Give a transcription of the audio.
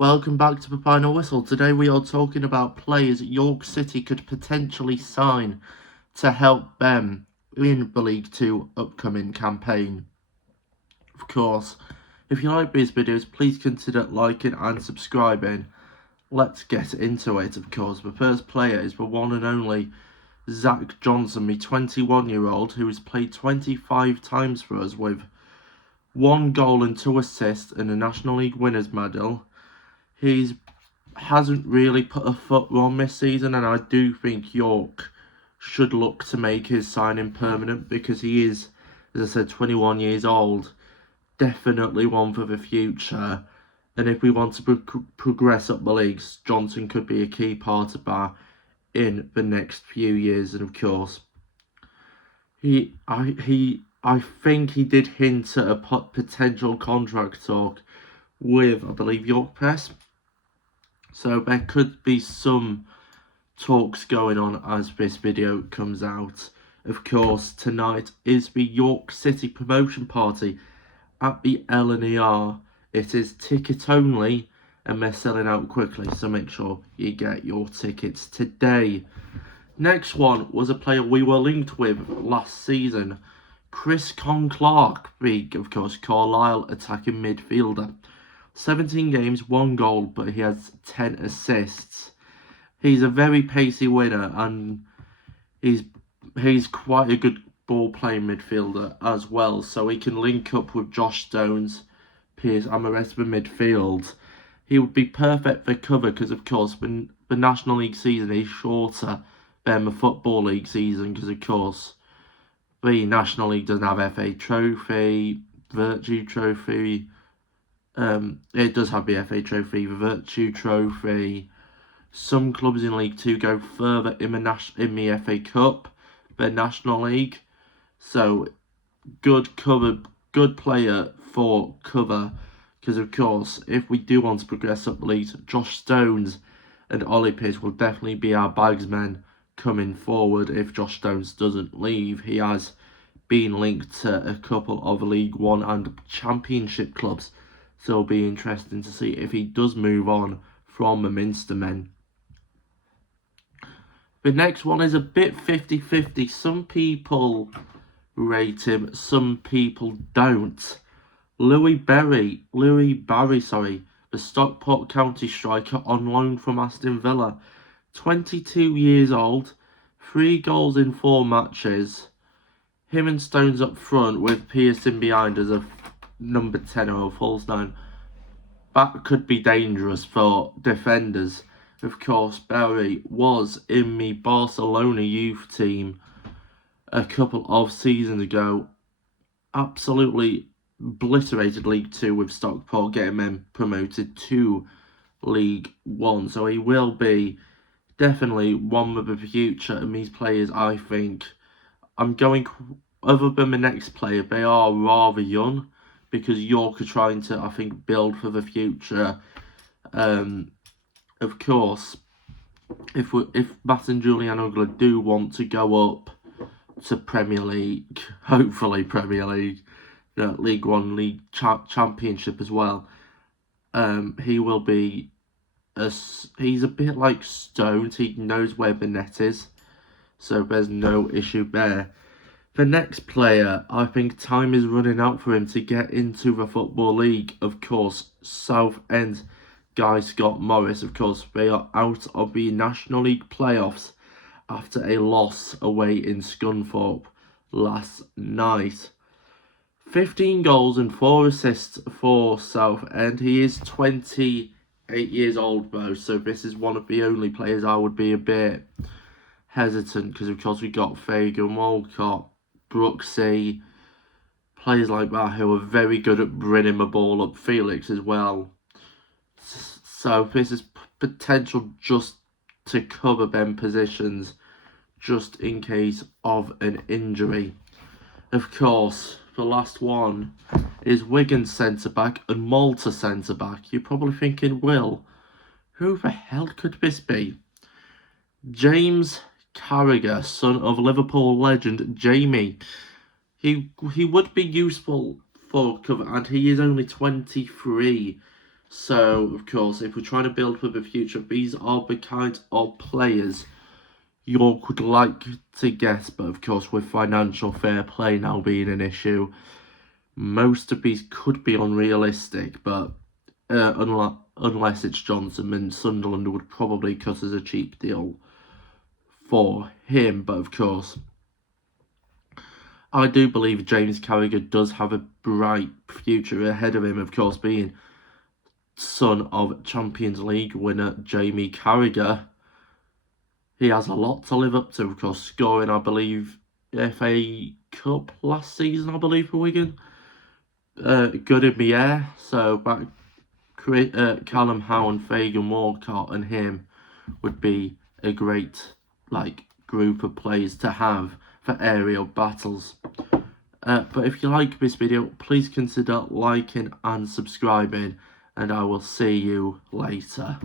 Welcome back to Papino Whistle. Today we are talking about players York City could potentially sign to help them in the League 2 upcoming campaign. Of course, if you like these videos, please consider liking and subscribing. Let's get into it, of course. The first player is the one and only Zach Johnson, the 21-year-old who has played 25 times for us with 1 goal and 2 assists and a National League Winners' Medal. He hasn't really put a foot wrong this season, and I do think York should look to make his signing permanent because he is, as I said, 21 years old. Definitely one for the future. And if we want to progress up the leagues, Johnson could be a key part of that in the next few years. And of course, I think he did hint at a potential contract talk with, I believe, York Press. So there could be some talks going on as this video comes out. Of course, tonight is the York City promotion party at the L&ER. It is ticket only and they're selling out quickly, so make sure you get your tickets today. Next one was a player we were linked with last season, Chris Clark, the, of course, Carlisle attacking midfielder. 17 games, 1 goal, but he has 10 assists. He's a very pacey winner, and he's quite a good ball-playing midfielder as well, so he can link up with Josh Stones, Pierce, and the rest of the midfield. He would be perfect for cover because, of course, the National League season is shorter than the Football League season because, of course, the National League doesn't have FA Trophy, Virtue Trophy. It does have the FA Trophy, the Virtue Trophy. Some clubs in League 2 go further in the FA Cup, the National League. So, good player for cover. Because, of course, if we do want to progress up the league, Josh Stones and Ollie Pierce will definitely be our bagsmen coming forward if Josh Stones doesn't leave. He has been linked to a couple of League 1 and Championship clubs. So it'll be interesting to see if he does move on from the Minster men. The next one is a bit 50-50. Some people rate him, some people don't. Louis Barry, the Stockport County striker on loan from Aston Villa. 22 years old, 3 goals in 4 matches. Him and Stones up front with Pearson behind as a number 10 or a false 9. That could be dangerous for defenders. Of course, Barry was in the Barcelona youth team a couple of seasons ago. Absolutely obliterated League 2 with Stockport, getting them promoted to League 1. So he will be definitely one with the future. And these players, I think, I'm going, other than the next player, they are rather young because York are trying to, I think, build for the future. Of course, if Matt and Julian Ugler do want to go up to Premier League, hopefully Premier League, League 1, League Championship as well, he will be, he's a bit like Stones. He knows where the net is, so there's no issue there. The next player, I think time is running out for him to get into the Football League. Of course, Southend Guy Scott Morris, of course, they are out of the National League playoffs after a loss away in Scunthorpe last night. 15 goals and 4 assists for Southend. He is 28 years old though, so this is one of the only players I would be a bit hesitant because, of course, we got Fagan, Walcott, Brooksy, players like that who are very good at bringing the ball up. Felix as well. So this is potential just to cover them positions just in case of an injury. Of course, the last one is Wigan centre-back and Malta centre-back. You're probably thinking, Will, who the hell could this be? James Carragher, son of Liverpool legend Jamie. He would be useful for cover, and he is only 23. So, of course, if we're trying to build for the future, these are the kinds of players York would like to get, but of course, with financial fair play now being an issue, most of these could be unrealistic, but unless it's Johnson, and Sunderland would probably cut as a cheap deal for him. But of course, I do believe James Carragher does have a bright future ahead of him, of course, being son of Champions League winner Jamie Carragher. He has a lot to live up to, of course, scoring, I believe, FA Cup last season, I believe, for Wigan. Good in the air, so back Callum Howe, Fagan Walcott and him would be a great group of players to have for aerial battles. But if you like this video, please consider liking and subscribing, and I will see you later.